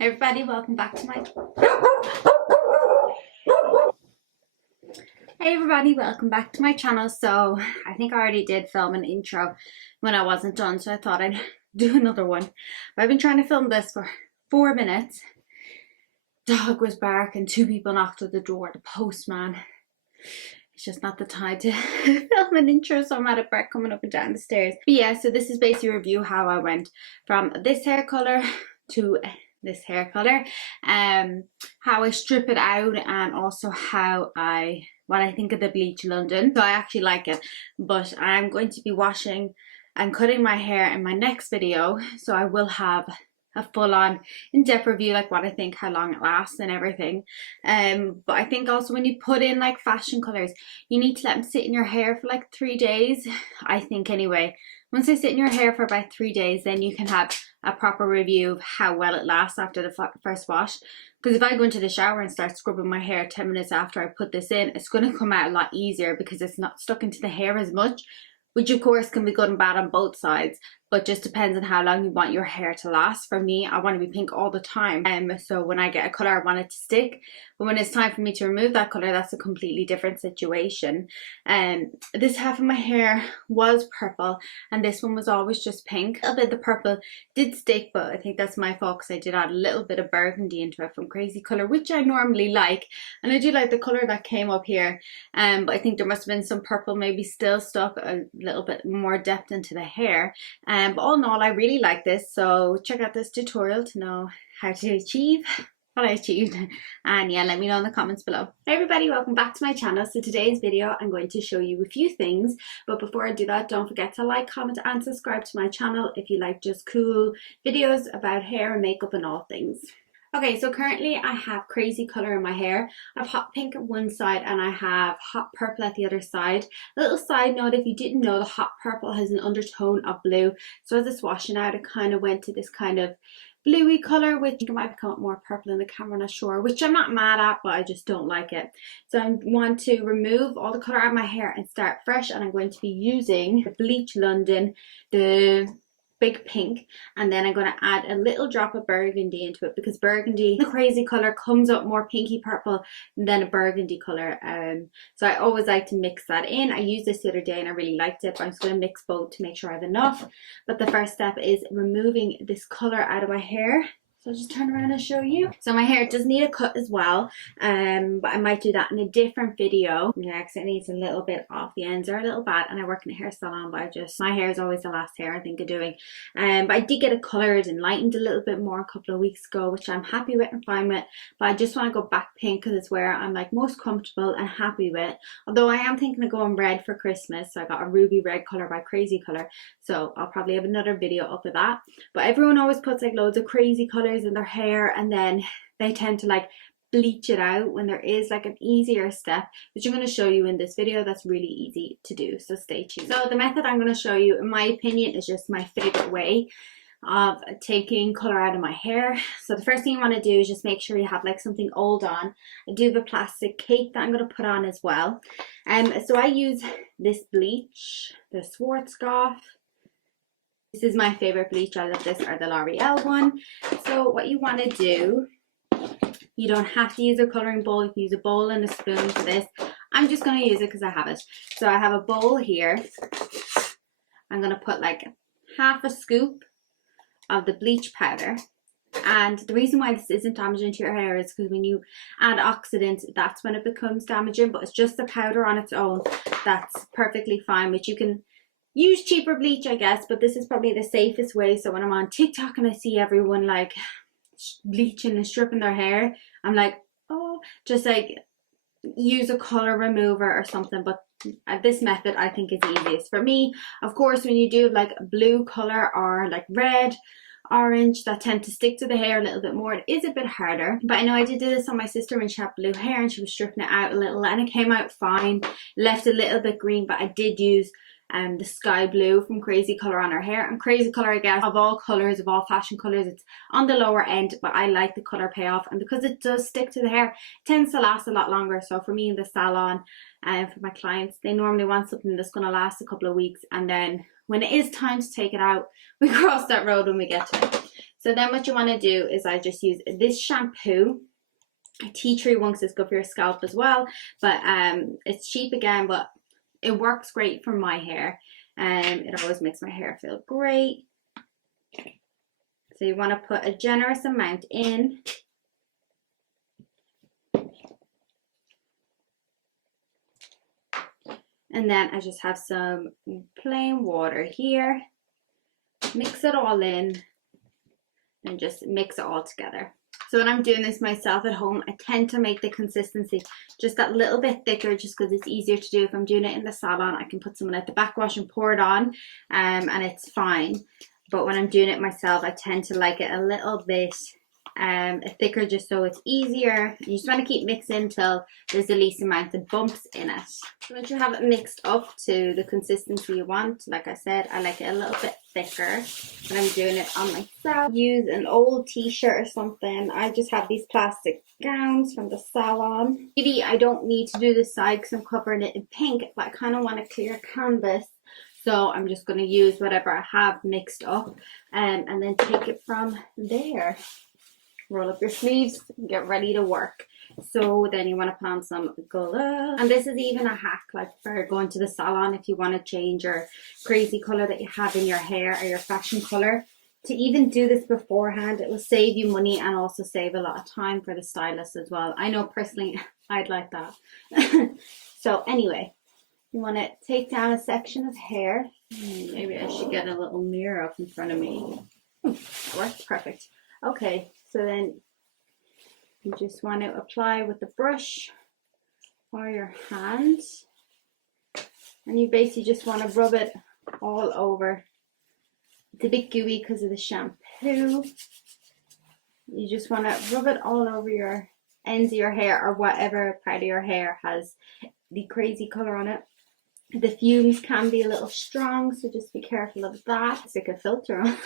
Hey everybody, welcome back to my channel. So I think I already did film an intro when I wasn't done, so I thought I'd do another one. But I've been trying to film this for 4 minutes. Dog was barking, 2 people knocked at the door, the postman. It's just not the time to film an intro, so I'm out of breath coming up and down the stairs. But yeah, so this is basically a review how I went from this hair color to this hair color, how I strip it out, and also what I think of the Bleach London. So I actually like it, but I'm going to be washing and cutting my hair in my next video, so I will have a full-on in-depth review, like what I think, how long it lasts and everything. But I think also when you put in like fashion colors, you need to let them sit in your hair for like 3 days, I think anyway. Once they sit in your hair for about 3 days, then you can have a proper review of how well it lasts after the first wash. Because if I go into the shower and start scrubbing my hair 10 minutes after I put this in, it's going to come out a lot easier because it's not stuck into the hair as much, which of course can be good and bad on both sides, but just depends on how long you want your hair to last. For me, I want to be pink all the time, so when I get a colour I want it to stick, but when it's time for me to remove that colour, that's a completely different situation. This half of my hair was purple and this one was always just pink. A bit of the purple did stick, but I think that's my fault because I did add a little bit of burgundy into it from Crazy Colour, which I normally like, and I do like the colour that came up here, but I think there must have been some purple maybe still stuck a little bit more depth into the hair. But all in all, I really like this, so check out this tutorial to know how to achieve what I achieved, and yeah, let me know in the comments below. Hey everybody, welcome back to my channel. So today's video I'm going to show you a few things, but before I do that, don't forget to like, comment and subscribe to my channel if you like just cool videos about hair and makeup and all things. Okay, so currently I have Crazy Colour in my hair. I have hot pink at one side and I have hot purple at the other side. A little side note, if you didn't know, the hot purple has an undertone of blue. So as it's washing out, it kind of went to this kind of bluey colour, which it might become more purple in the camera, I'm not sure, which I'm not mad at, but I just don't like it. So I want to remove all the colour out of my hair and start fresh, and I'm going to be using the Bleach London, the big pink, and then I'm going to add a little drop of burgundy into it because burgundy, the Crazy Colour, comes up more pinky purple than a burgundy colour. So I always like to mix that in. I used this the other day and I really liked it, but I'm just going to mix both to make sure I have enough. But the first step is removing this colour out of my hair. So I'll just turn around and show you. So my hair does need a cut as well, but I might do that in a different video. Yeah, because it needs a little bit off. The ends are a little bad, and I work in a hair salon, but my hair is always the last hair I think of doing. But I did get it coloured and lightened a little bit more a couple of weeks ago, which I'm happy with and fine with. But I just want to go back pink because it's where I'm like most comfortable and happy with. Although I am thinking of going red for Christmas, so I got a ruby red colour by Crazy Colour. So I'll probably have another video up of that. But everyone always puts like loads of crazy colours in their hair and then they tend to like bleach it out when there is like an easier step, which I'm going to show you in this video that's really easy to do, so stay tuned. So the method I'm going to show you, in my opinion, is just my favorite way of taking color out of my hair. So the first thing you want to do is just make sure you have like something old on. I do have a plastic cake that I'm going to put on as well. So I use this bleach, the Schwarzkopf. This is my favorite bleach out of this, or the L'Oreal one. So what you want to do, you don't have to use a colouring bowl, you can use a bowl and a spoon for this. I'm just going to use it because I have it. So I have a bowl here. I'm going to put like half a scoop of the bleach powder. And the reason why this isn't damaging to your hair is because when you add oxidants, that's when it becomes damaging, but it's just the powder on its own that's perfectly fine, which you can use cheaper bleach, I guess, but this is probably the safest way. So when I'm on TikTok and I see everyone like bleaching and stripping their hair, I'm like, oh, just like use a color remover or something. But this method I think is easiest for me. Of course, when you do like blue color or like red, orange, that tend to stick to the hair a little bit more, it is a bit harder. But I know I did this on my sister when she had blue hair and she was stripping it out a little and it came out fine, left a little bit green, but I did use the sky blue from Crazy Colour on her hair. And Crazy Colour, I guess, of all colours, of all fashion colours, it's on the lower end, but I like the colour payoff, and because it does stick to the hair, it tends to last a lot longer. So for me in the salon and for my clients, they normally want something that's going to last a couple of weeks, and then when it is time to take it out, we cross that road when we get to it. So then what you want to do is I just use this shampoo, a tea tree one, because it's good for your scalp as well, but it's cheap again, but it works great for my hair, and it always makes my hair feel great. So you want to put a generous amount in. And then I just have some plain water here. Mix it all in and just mix it all together. So when I'm doing this myself at home, I tend to make the consistency just that little bit thicker, just because it's easier to do. If I'm doing it in the salon, I can put some at the backwash and pour it on, and it's fine. But when I'm doing it myself, I tend to like it a little bit thicker, just so it's easier. You just want to keep mixing until there's the least amount of bumps in it. Once you have it mixed up to the consistency you want, like I said, I like it a little bit thicker when I'm doing it on myself. Use an old t-shirt or something. I just have these plastic gowns from the salon. Maybe I don't need to do the side because I'm covering it in pink, but I kind of want a clear canvas. So I'm just going to use whatever I have mixed up, and then take it from there. Roll up your sleeves and get ready to work. So then you want to put on some gloves. And this is even a hack, like for going to the salon, if you want to change your crazy color that you have in your hair or your fashion color. To even do this beforehand, it will save you money and also save a lot of time for the stylist as well. I know personally I'd like that. So anyway, you want to take down a section of hair. Maybe I should get a little mirror up in front of me. Works perfect. Okay, so then you just want to apply with the brush or your hand, and you basically just want to rub it all over. It's a bit gooey because of the shampoo. You just want to rub it all over your ends of your hair, or whatever part of your hair has the crazy color on it. The fumes can be a little strong, so just be careful of that. Stick a filter on.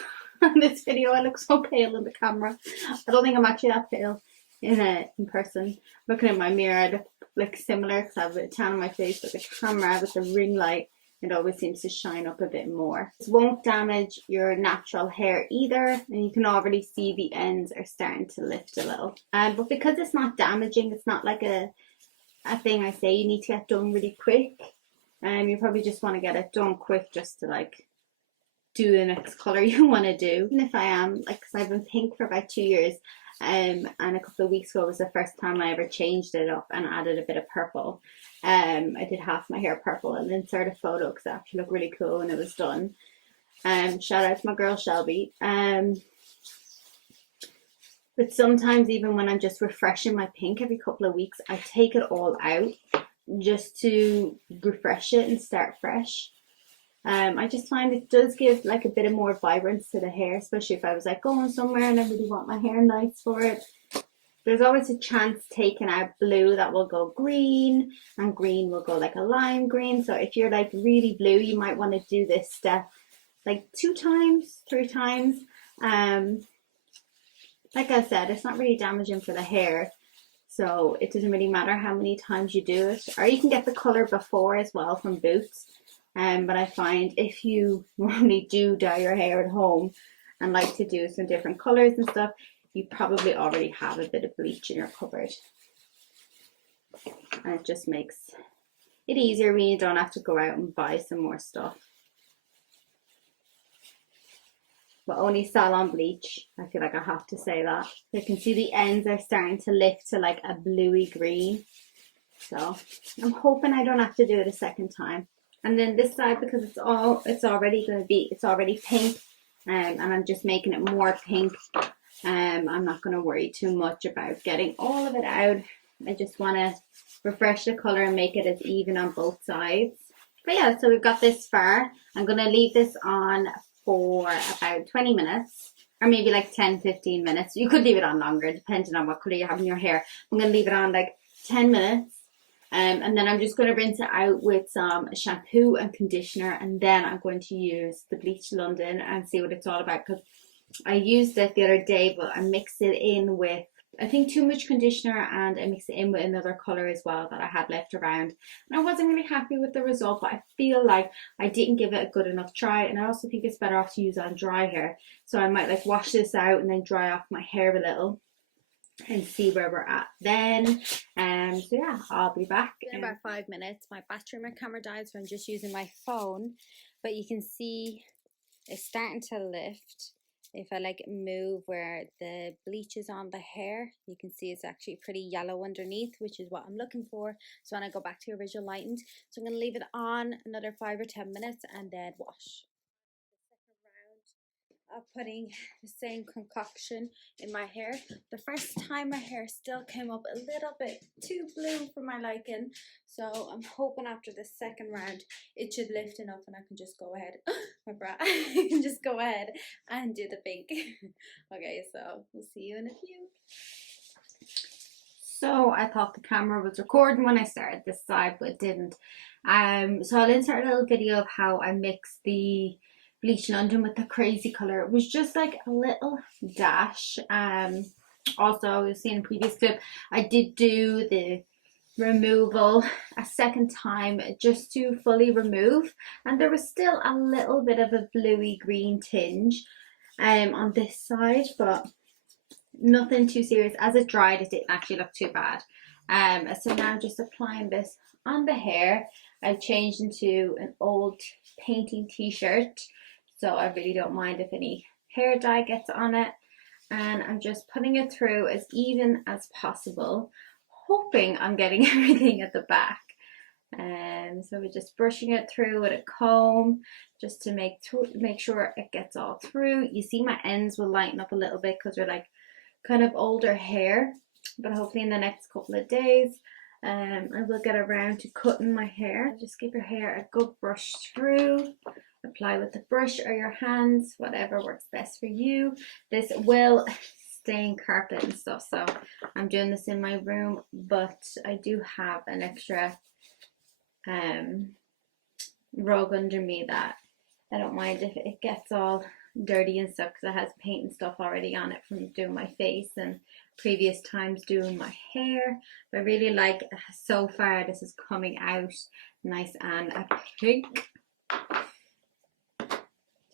This video, I look so pale in the camera. I don't think I'm actually that pale in person. Looking at my mirror, I look like similar because I have a bit of tan on my face, but the camera with the ring light, it always seems to shine up a bit more. This won't damage your natural hair either, and you can already see the ends are starting to lift a little. But because it's not damaging, it's not like a thing I say you need to get done really quick. You probably just want to get it done quick just to like do the next color you want to do. And if I am, like, because I've been pink for about 2 years, and a couple of weeks ago was the first time I ever changed it up and added a bit of purple. I did half my hair purple and insert a photo because it actually looked really cool when it was done. Shout out to my girl Shelby. But sometimes even when I'm just refreshing my pink every couple of weeks, I take it all out just to refresh it and start fresh. I just find it does give like a bit of more vibrance to the hair, especially if I was like going somewhere and I really want my hair nice for it. There's always a chance taking out blue that will go green, and green will go like a lime green. So if you're like really blue, you might want to do this step like 2 times, 3 times. Like I said, it's not really damaging for the hair, so it doesn't really matter how many times you do it. Or you can get the color before as well from Boots. But I find if you normally do dye your hair at home and like to do some different colors and stuff, you probably already have a bit of bleach in your cupboard. And it just makes it easier when you don't have to go out and buy some more stuff. But only salon bleach. I feel like I have to say that. You can see the ends are starting to lift to like a bluey green. So I'm hoping I don't have to do it a second time. And then this side, because it's already pink, and I'm just making it more pink. I'm not going to worry too much about getting all of it out. I just want to refresh the color and make it as even on both sides. But yeah, so we've got this far. I'm going to leave this on for about 20 minutes, or maybe like 10-15 minutes. You could leave it on longer depending on what color you have in your hair. I'm going to leave it on like 10 minutes. And then I'm just going to rinse it out with some shampoo and conditioner, and then I'm going to use the Bleach London and see what it's all about, because I used it the other day, but I mixed it in with I think too much conditioner, and I mixed it in with another colour as well that I had left around. And I wasn't really happy with the result, but I feel like I didn't give it a good enough try, and I also think it's better off to use on dry hair. So I might like wash this out and then dry off my hair a little and see where we're at then. So yeah, I'll be back in about 5 minutes. My battery in my camera died, so I'm just using my phone, but you can see it's starting to lift. If I like move where the bleach is on the hair, you can see it's actually pretty yellow underneath, which is what I'm looking for. So when I go back to original lightened, so I'm going to leave it on another 5 or 10 minutes and then wash. Of putting the same concoction in my hair. The first time my hair still came up a little bit too blue for my liking, so I'm hoping after the second round it should lift enough and I can just go ahead my bra I can just go ahead and do the pink. Okay, so we'll see you in a few. So I thought the camera was recording when I started this side, but it didn't. So I'll insert a little video of how I mixed the bleach London with the crazy color. It was just like a little dash. Also, you'll see in a previous clip, I did do the removal a second time just to fully remove, and there was still a little bit of a bluey green tinge on this side, but nothing too serious. As it dried, it didn't actually look too bad. So now just applying this on the hair. I've changed into an old painting t-shirt, so I really don't mind if any hair dye gets on it, and I'm just putting it through as even as possible, hoping I'm getting everything at the back. So we're just brushing it through with a comb just to make sure it gets all through. You see my ends will lighten up a little bit because they're like kind of older hair, but hopefully in the next couple of days I will get around to cutting my hair. Just give your hair a good brush through. Apply with the brush or your hands, whatever works best for you. This will stain carpet and stuff, so I'm doing this in my room, but I do have an extra rug under me that I don't mind if it gets all dirty and stuff, because it has paint and stuff already on it from doing my face and previous times doing my hair. But I really like, so far this is coming out nice and a pink.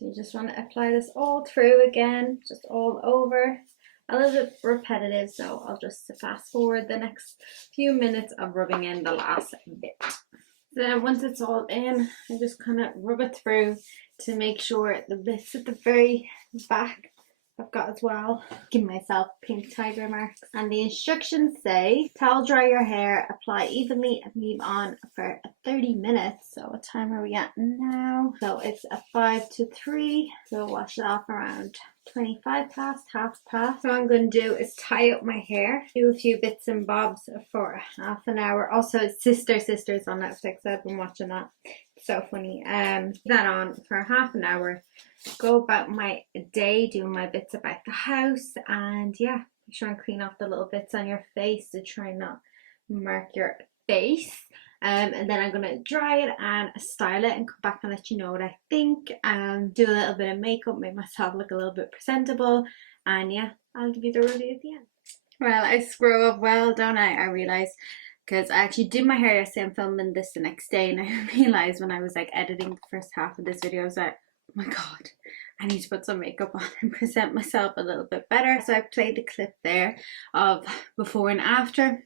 You just want to apply this all through again, just all over. A little bit repetitive, so I'll just fast forward the next few minutes of rubbing in the last bit. Then once it's all in, I just kind of rub it through to make sure the bits at the very back I've got as well. Give myself pink tiger marks. And the instructions say, towel dry your hair, apply evenly and leave on for 30 minutes. So what time are we at now? So it's a 5 to 3. So wash it off around 25 past, half past. So what I'm going to do is tie up my hair, do a few bits and bobs for half an hour. Also, Sisters on Netflix. I've been watching that. It's so funny. That on for half an hour. Go about my day doing my bits about the house, and yeah, make sure and clean off the little bits on your face to try not mark your face. And then I'm gonna dry it and style it and come back and let you know what I think, do a little bit of makeup, make myself look a little bit presentable, and yeah, I'll give you the review at the end. Well, I screw up well, don't I realized, because I actually did my hair yesterday. I'm filming this the next day, and I realized when I was like editing the first half of this video, I was like, oh my god, I need to put some makeup on and present myself a little bit better. So I played the clip there of before and after.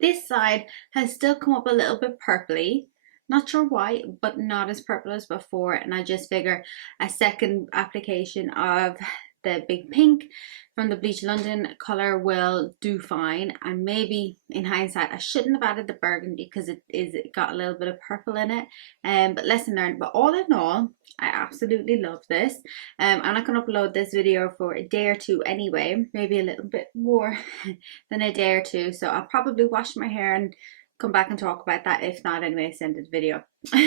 This side has still come up a little bit purpley, not sure why, but not as purple as before, and I just figure a second application of the big pink from the Bleach London color will do fine. And maybe in hindsight I shouldn't have added the burgundy because it got a little bit of purple in it, but lesson learned. But all in all, I absolutely love this. I'm not going to upload this video for a day or two anyway, maybe a little bit more than a day or two, so I'll probably wash my hair and come back and talk about that. If not, anyway, send it a video. But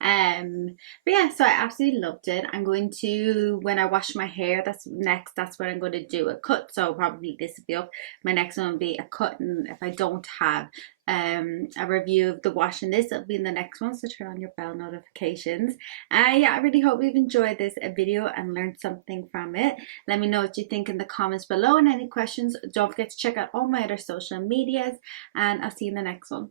yeah, so I absolutely loved it. I'm going to, when I wash my hair, that's when I'm going to do a cut. So probably this will be up. My next one will be a cut, and if I don't have a review of the washing this, it'll be in the next one, so turn on your bell notifications. Yeah, I really hope you've enjoyed this video and learned something from it. Let me know what you think in the comments below, and any questions, don't forget to check out all my other social medias, and I'll see you in the next one.